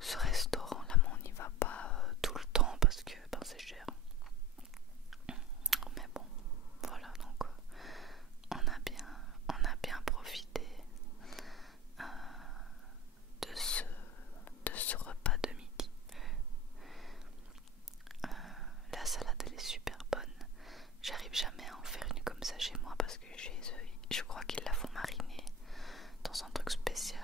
ce restaurant là, mais on n'y va pas tout le temps parce que ben, c'est cher. Mais bon, voilà, donc on a bien profité euh, de ce repas de midi. La salade elle est super bonne. J'arrive jamais à en faire une comme ça chez moi parce que je crois qu'ils la font mariner dans un truc spécial.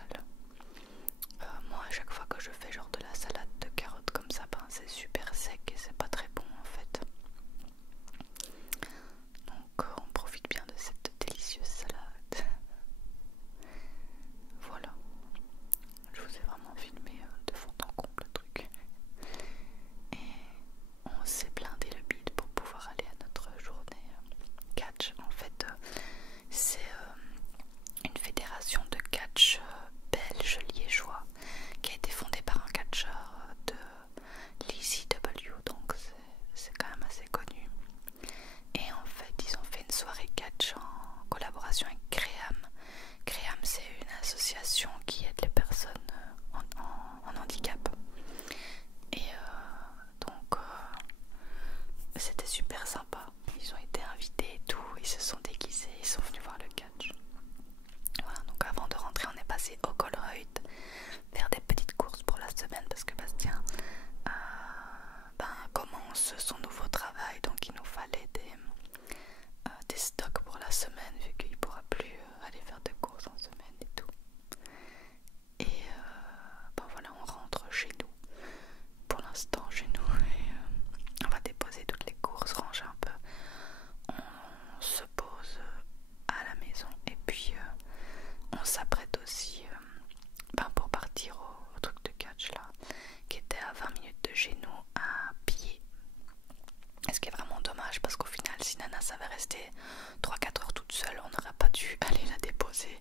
Moi à chaque fois que je fais genre de la salade de carottes comme ça, ben, c'est super sec et c'est pas très bon en fait. Donc on profite bien de cette délicieuse salade. Voilà, je vous ai vraiment filmé de fond en comble le truc. Et on s'est blindé le bide pour pouvoir aller à notre journée catch. En fait, c'est une fédération de catch belge liégeois qui a été fondée par un catcheur de l'ECW, donc c'est quand même assez connu. Et en fait, ils ont fait une soirée catch en collaboration avec Créam. Créam, c'est une association qui aide les personnes en handicap. Et donc, c'était super sympa. Ils ont été invités et tout, ils se sont déguisés, ils sont venus voir le catch. Voilà, donc avant de rentrer, on est passé au Colruyt faire des petites courses pour la semaine parce que Bastien commence son nouveau travail, donc il nous fallait des stocks pour la semaine vu qu'il ne pourra plus aller faire de courses en semaine et tout. Et voilà, on rentre chez nous, pour l'instant chez nous, et on va déposer toutes les courses, ranger un peu, on se pose à la maison et puis on s'apprête aussi pour partir au truc de catch là, qui était à 20 minutes de chez nous à pied. Ce qui est vraiment dommage parce qu'au final, si Nana savait rester 3-4 heures toute seule, on n'aurait pas dû aller la déposer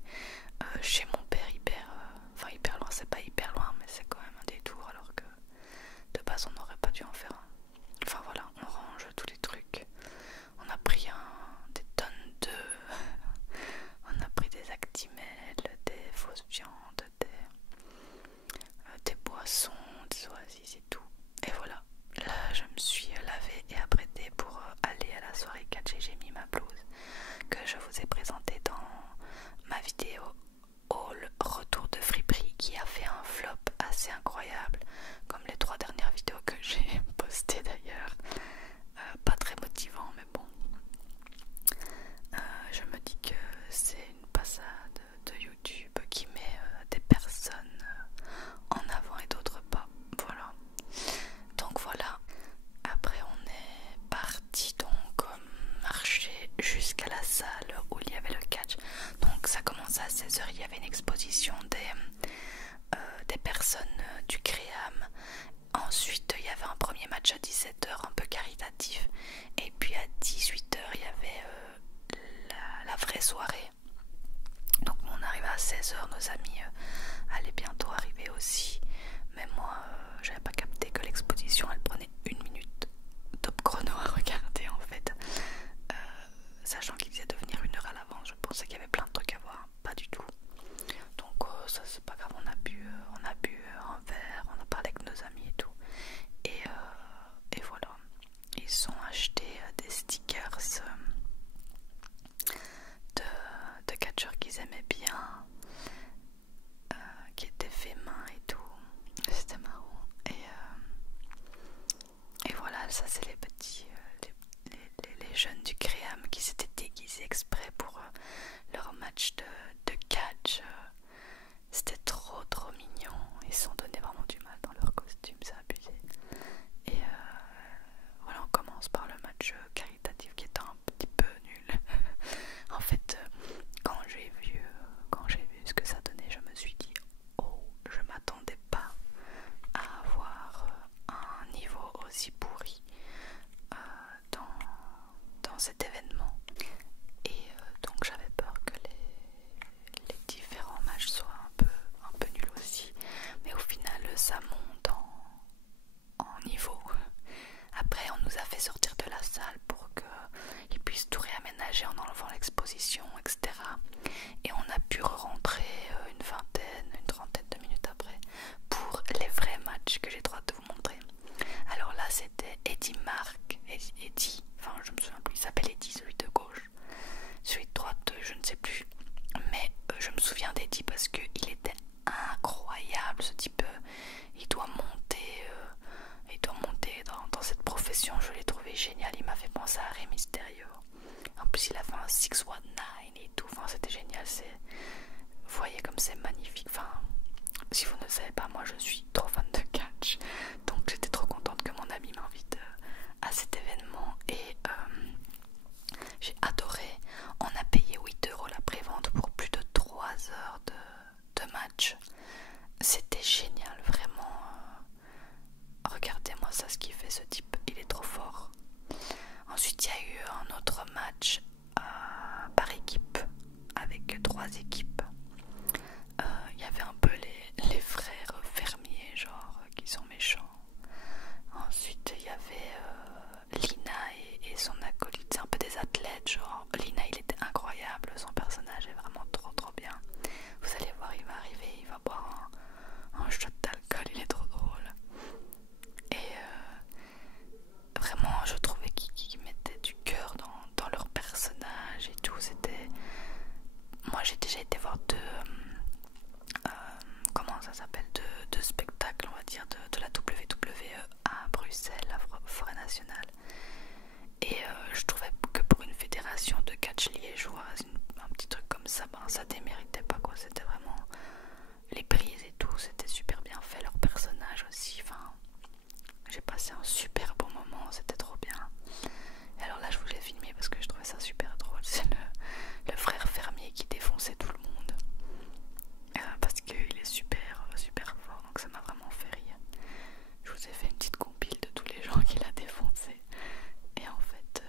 chez mon père hyper loin. C'est pas hyper loin, mais c'est quand même un détour alors que de base on n'aurait pas dû en faire un. Enfin voilà, on range tous les trucs. On a pris des tonnes on a pris des Actimel, des fausses viandes, des boissons, des oasis et tout. Et voilà, là je me suis lavée et apprêtée pour aller à la soirée catch et j'ai mis ma blouse que je vous ai présentée dans ma vidéo haul retour de friperie qui a fait un flop assez incroyable comme les 3 dernières vidéos que j'ai postées d'ailleurs. Pas très motivant mais bon, je me dis que c'est une passade de YouTube qui met des personnes en avant et d'autres pas. Voilà. Donc voilà. Après on est parti donc marcher jusqu'à la salle où il y avait le catch. Donc ça commençait à 16h, il y avait une exposition des personnes du Créam. Ensuite il y avait un premier match à 17h un peu caritatif. Et puis à 18h il y avait la vraie soirée. Donc on arrive à 16h, nos amis allaient bientôt arriver aussi. Mais moi j'avais pas capté que l'exposition elle prenait 1 minute top chrono à regarder en fait. Sachant qu'il disait de venir 1 heure à l'avance, je pensais qu'il y avait plein de trucs à voir, pas du tout. Donc ça c'est pas grave, on a bu un verre, on a parlé avec nos amis et tout. Et voilà, ils ont acheté des stickers de catcheurs qu'ils aimaient bien, qui étaient faits main et tout. C'était marrant. Et voilà, ça c'est les petits, les jeunes du Créam qui s'étaient déguisés exprès pour leur match de catch. C'était savez pas, moi je suis trop fan de catch, donc j'étais trop contente que mon ami m'invite à cet événement et j'ai adoré. On a payé 8 € la prévente pour plus de 3 heures de match. C'était génial, vraiment. Regardez-moi ça, ce qu'il fait, ce type, il est trop fort. Ensuite, il y a eu un autre match par équipe, avec 3 équipes. Il y avait un peu les frères fermiers, genre, qui sont méchants. Ensuite, il y avait Lina et son acolyte, c'est un peu des athlètes, genre. Lina, il était incroyable, son personnage est vraiment trop bien. Vous allez voir, il va arriver, il va boire un shot d'alcool, il est trop drôle. Et vraiment, je trouvais qu'ils mettaient du cœur dans leur personnage et tout. C'était... Moi, j'ai déjà été voir comment ça s'appelle, de spectacles, on va dire, de la WWE à Bruxelles, la Forêt Nationale. Et je trouvais que pour une fédération de catch liégeoise, un petit truc comme ça, ben, ça déméritait pas, quoi. C'était vraiment les prises et tout, c'était super bien fait, leur personnage aussi. Enfin, j'ai passé un super bon moment, c'était trop bien. Et alors là, je voulais filmer parce que je trouvais ça super drôle. C'est le frère fermier qui défonçait tout le monde. Parce qu'il est super fort, donc ça m'a vraiment fait rire. Je vous ai fait une petite compile de tous les gens qu'il a défoncés. Et en fait,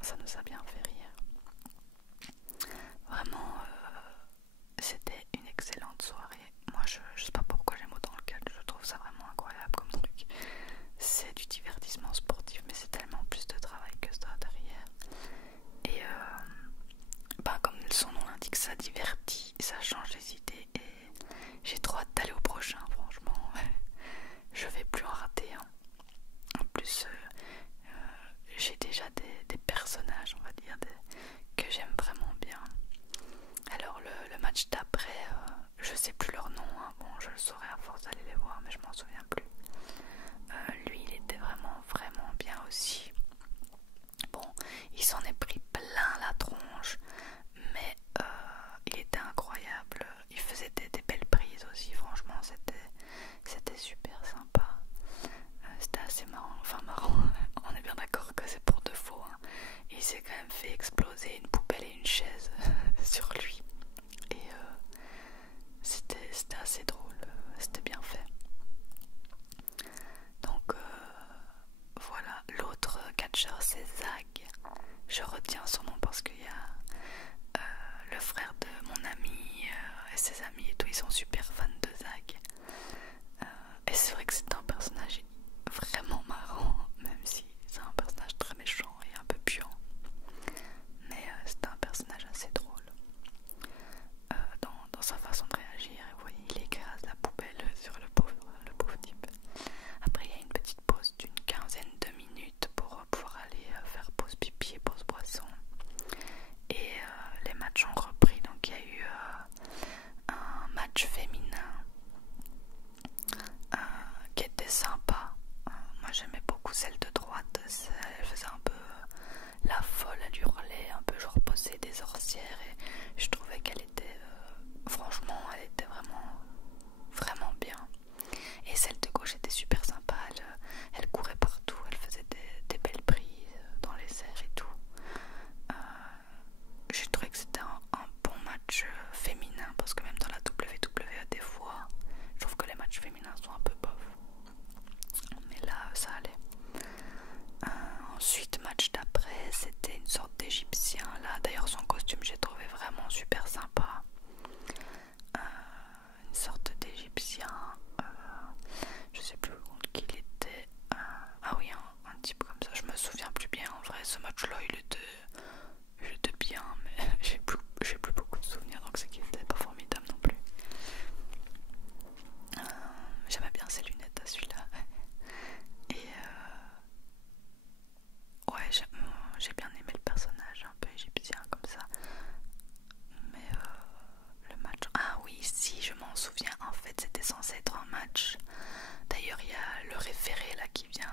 ça nous a bien fait rire. Vraiment, c'était une excellente soirée. Moi, je sais pas pourquoi j'aime autant le catch, je trouve ça vraiment incroyable comme truc. C'est du divertissement sportif, mais c'est tellement plus de travail que ça derrière. Et comme son nom l'indique, ça divertit, ça change les idées. Et j'ai trop hâte d'aller au prochain, franchement. Je vais plus en rater. Hein. En plus, j'ai déjà des personnages, on va dire, que j'aime vraiment bien. Alors le match d'après, je sais plus leur nom, hein. Bon, je le saurai à force d'aller les voir, mais je m'en souviens plus. Lui, il était vraiment bien aussi. Bon, il s'en est pris plein la tronche, mais il était incroyable. Il faisait des belles prises aussi, franchement, c'était super sympa. C'était assez marrant, on est bien d'accord que c'est pour de faux. Hein. Il s'est quand même fait exploser une poubelle et une chaise sur lui. Et c'était assez drôle, c'était bien fait. Donc voilà, l'autre catcheur c'est Zag. Je retiens son nom parce qu'il y a le frère de mon ami et ses amis et tout, ils sont super fans de Zag. Et c'est vrai que c'est un personnage vraiment marrant, même si c'est un personnage très méchant et un peu puant. Mais c'est un personnage assez drôle dans sa façon de réagir. Et vous voyez, il écrase la poubelle sur le pauvre type. Après, il y a une petite pause d'une 15aine de minutes pour pouvoir aller faire pause pipi et pause boisson. Et les matchs ont repris. Donc il y a eu un match féminin qui était sympa. Moi j'aimais beaucoup celle de droite. Elle faisait un peu la folle, elle hurlait un peu genre possédée des sorcières. Et je trouvais qu'elle était franchement, elle était vraiment bien. Et celle de gauche était super sympa, elle courait partout, elle faisait des belles prises dans les airs et tout. J'ai trouvé que c'était un bon match féminin, parce que même dans la WWE des fois, je trouve que les matchs féminins sont un peu bof. Mais là, ça allait. Ensuite, match d'après, c'était une sorte d'égyptien. Là, d'ailleurs, son costume, j'ai trouvé vraiment super sympa. Une sorte d'égyptien. Je sais plus contre qui il était. Ah oui, un type comme ça. Je me souviens plus bien. En vrai, ce match-là, il était bien, mais j'ai plus beaucoup de souvenirs, donc c'est qu'il était pas formidable non plus. J'aimais bien ses lunettes à celui-là. Et ouais, j'ai bien aimé le personnage un peu égyptien comme ça. Mais le match... Ah oui, si, je m'en souviens. En fait, c'était censé être un match. D'ailleurs, il y a le référé là qui vient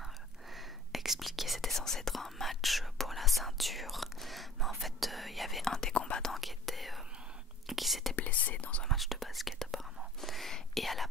expliquer. C'était censé être un match pour la ceinture. Mais en fait, il y avait un des combattants qui s'était blessé dans un match de basket apparemment. Et à la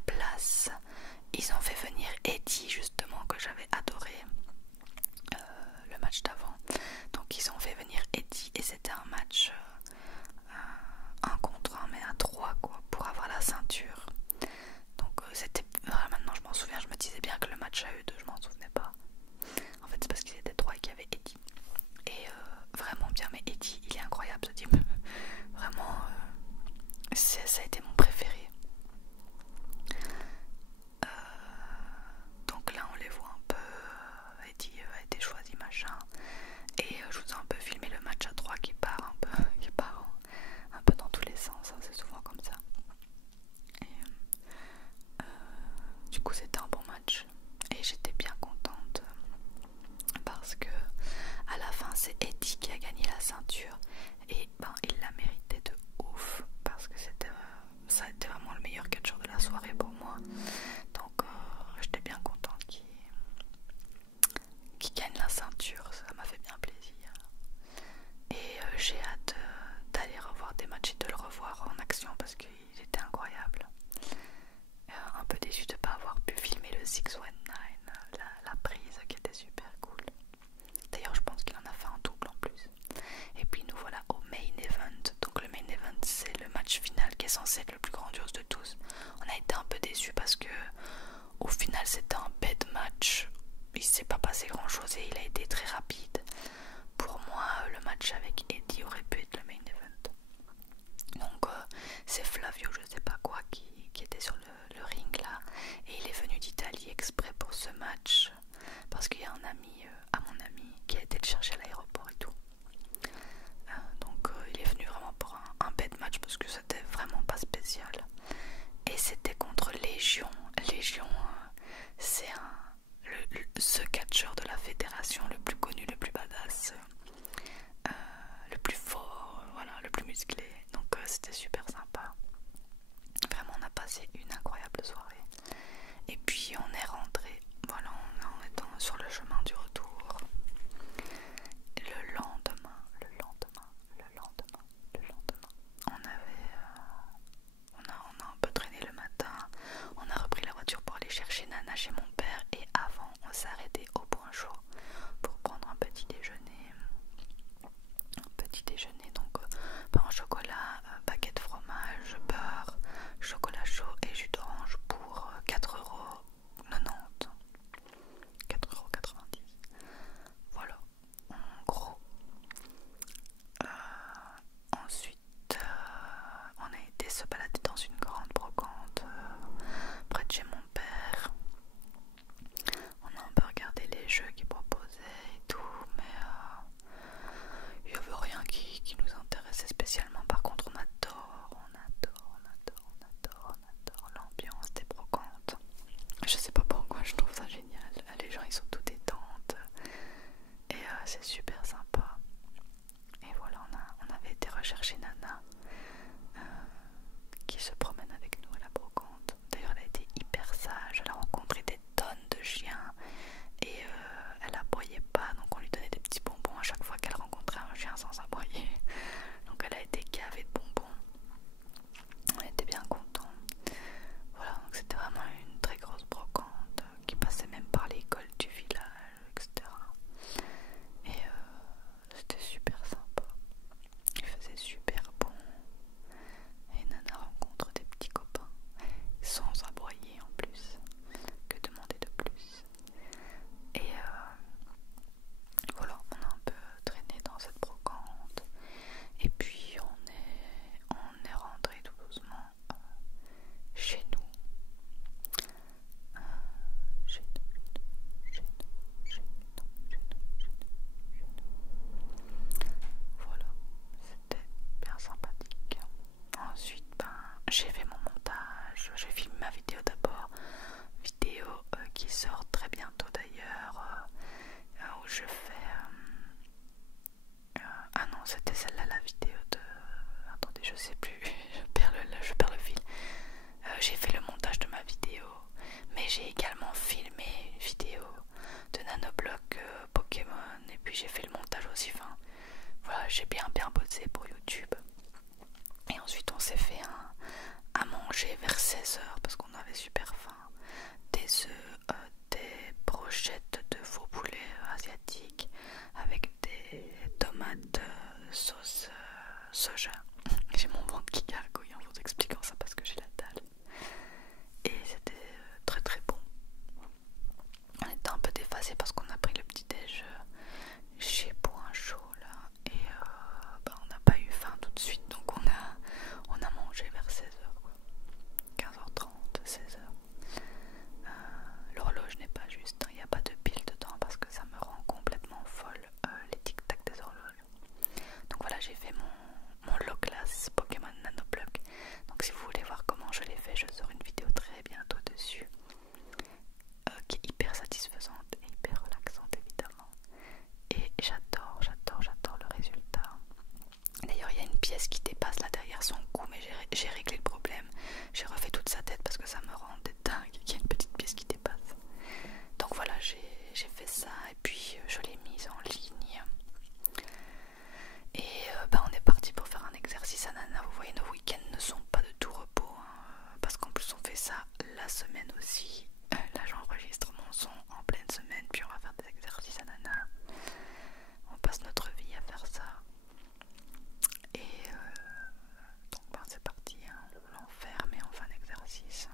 déçue de ne pas avoir pu filmer le 619, la prise qui était super cool. D'ailleurs je pense qu'il en a fait un double en plus. Et puis nous voilà au main event. Donc le main event c'est le match final qui est censé être le plus grandiose de tous. On a été un peu déçus parce que au final c'était un bad match. Il s'est pas passé grand chose et il a été très rapide. Pour moi le match avec Eddie aurait pu être le main event. Donc c'est Flavio je sais pas quoi qui était sur le ring là. Et il est venu d'Italie exprès pour ce match. Parce qu'il y a un ami à mon ami qui a été le chercher à l'aéroport et tout. Donc il est venu vraiment pour un bad match parce que c'était vraiment pas spécial. Et c'était contre Légion. Légion c'est ce catcheur de la fédération le plus connu, le plus badass, le plus fort, voilà, le plus musclé. Donc c'était super sympa. Vraiment on a passé une incroyable soirée. Et puis on est rentré, voilà, en étant sur le chemin du retour. Le lendemain, on a un peu traîné le matin. On a repris la voiture pour aller chercher Nana chez mon père. Et avant, on s'est arrêté au Point Chaud pour prendre un petit déjeuner. Donc pain au chocolat, paquet de fromage, beurre, chocolat chaud et jus d'orange pour 4,90 €. 4,90 €. Voilà, en gros. Ensuite, on a été se balader dans une grande brocante près de chez mon père. On a un peu regardé les jeux qu'ils proposaient et tout, mais il n'y avait rien qui nous intéressait spécialement. Par contre, on adore l'ambiance des brocantes. Je sais pas pourquoi, je trouve ça génial. Les gens ils sont tout détentes et c'est super sympa. Et voilà, on avait été rechercher Nana qui se promène avec nous à la brocante. D'ailleurs elle a été hyper sage, elle a rencontré des tonnes de chiens et elle aboyait pas, donc on lui donnait des petits bonbons à chaque fois qu'elle rencontrait un chien sans aboyer. Donc elle a été gavée de bonbons, on était bien contents. Voilà, donc c'était vraiment une très grosse brocante qui passait même par l'école du village, etc. Et c'était super sympa. Il faisait super bon. Et Nana rencontre des petits copains sans aboyer en plus. Que demander de plus? Et voilà, on a un peu traîné dans cette brocante. Et puis on est rentré tout doucement chez nous. Voilà, c'était bien sympathique. Ensuite, j'ai fait mon montage, j'ai filmé ma vidéo d'abord. Vidéo qui sort très bientôt d'ailleurs, où je fais... ah non, c'était celle-là la vidéo de... Attendez, je sais plus, je perds le fil. J'ai fait le montage de ma vidéo, mais j'ai également filmé une vidéo de Nanoblock Pokémon, et puis j'ai fait le montage aussi. Enfin, voilà, j'ai bien bossé pour YouTube. Et ensuite on s'est fait à manger vers 16 h parce qu'on avait super faim. Des œufs, des brochettes de faux poulet asiatique avec des tomates sauce soja. J'ai mon ventre qui gargouille en vous expliquant ça parce que j'ai la dalle. Et c'était très très bon. On était un peu déphasés parce qu'on a pris le petit déj chez Point Chaud là. Et on n'a pas eu faim tout de suite, donc on a mangé vers 16 h quoi. 15h30, 16 h. L'horloge n'est pas juste, il n'y a pas de pile dedans parce que ça me rend complètement folle les tic-tac des horloges. Donc voilà, j'ai fait mon low class Pokémon Nanoblock semaine aussi. Là j'enregistre mon son en pleine semaine, puis on va faire des exercices à nana. On passe notre vie à faire ça. Et donc ben, c'est parti, hein, l'enfer, mais enfin un exercice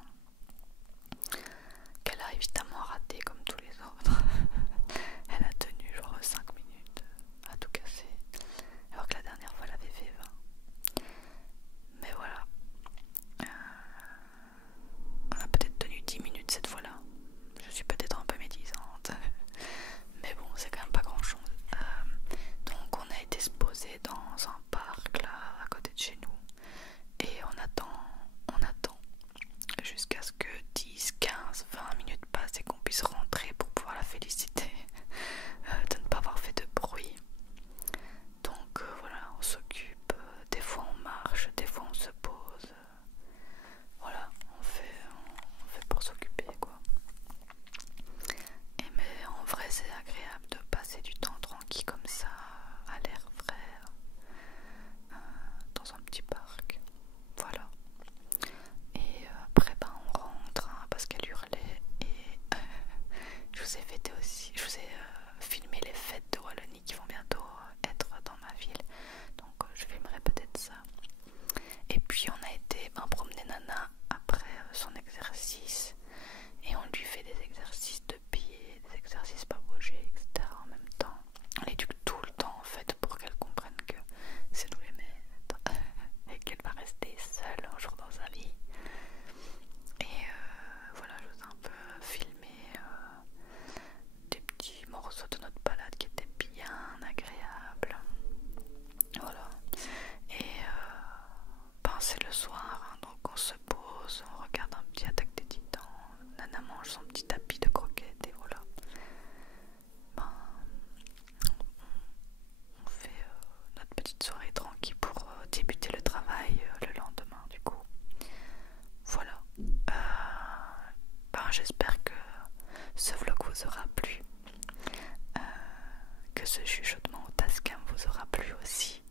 qu'elle a évidemment raté comme tous les autres. Elle a tenu genre 5 minutes à tout casser, alors que la dernière fois elle avait fait 20. Mais voilà, on a peut-être tenu 10 minutes cette fois-là. Je suis peut-être un peu médisante, mais bon, c'est quand même pas grand-chose. Donc on a été se poser dans un parc là à côté de chez nous et on attend jusqu'à ce que 10, 15, 20 minutes passent et qu'on puisse rentrer pour pouvoir la féliciter de ne pas avoir fait de bruit. Donc voilà, on s'occupe, des fois on marche, des fois on se pose, voilà, on fait pour s'occuper quoi. Et mais en vrai c'est agréable de passer du temps tranquille comme ça, à l'air frais, dans un petit parc, voilà. Et après ben on rentre hein, parce qu'elle hurlait et je vous ai fêté aussi, je vous ai filmé les fêtes de Wallonie qui vont bientôt être dans ma ville, donc je filmerai peut-être ça. Et puis on a été promener Nana après son exercice et on lui fait des exercices de pied, des exercices pas bouger, etc. en même temps. On l'éduque tout le temps en fait pour qu'elle comprenne que c'est nous les maîtres et qu'elle va rester seule un jour dans sa vie. Et voilà, je vous ai un peu filmé des petits morceaux de notre balade qui étaient bien agréables. Voilà. Et ben c'est le soir, hein, donc on se pose, on regarde un petit Attaque des Titans, Nana mange son petit tapis de croquettes et voilà. Ben, on fait notre petite soirée tranquille pour débuter le travail le lendemain du coup. Voilà. Ben, j'espère que ce vlog vous aura plu, que ce chuchotement au Tascam vous aura plu aussi.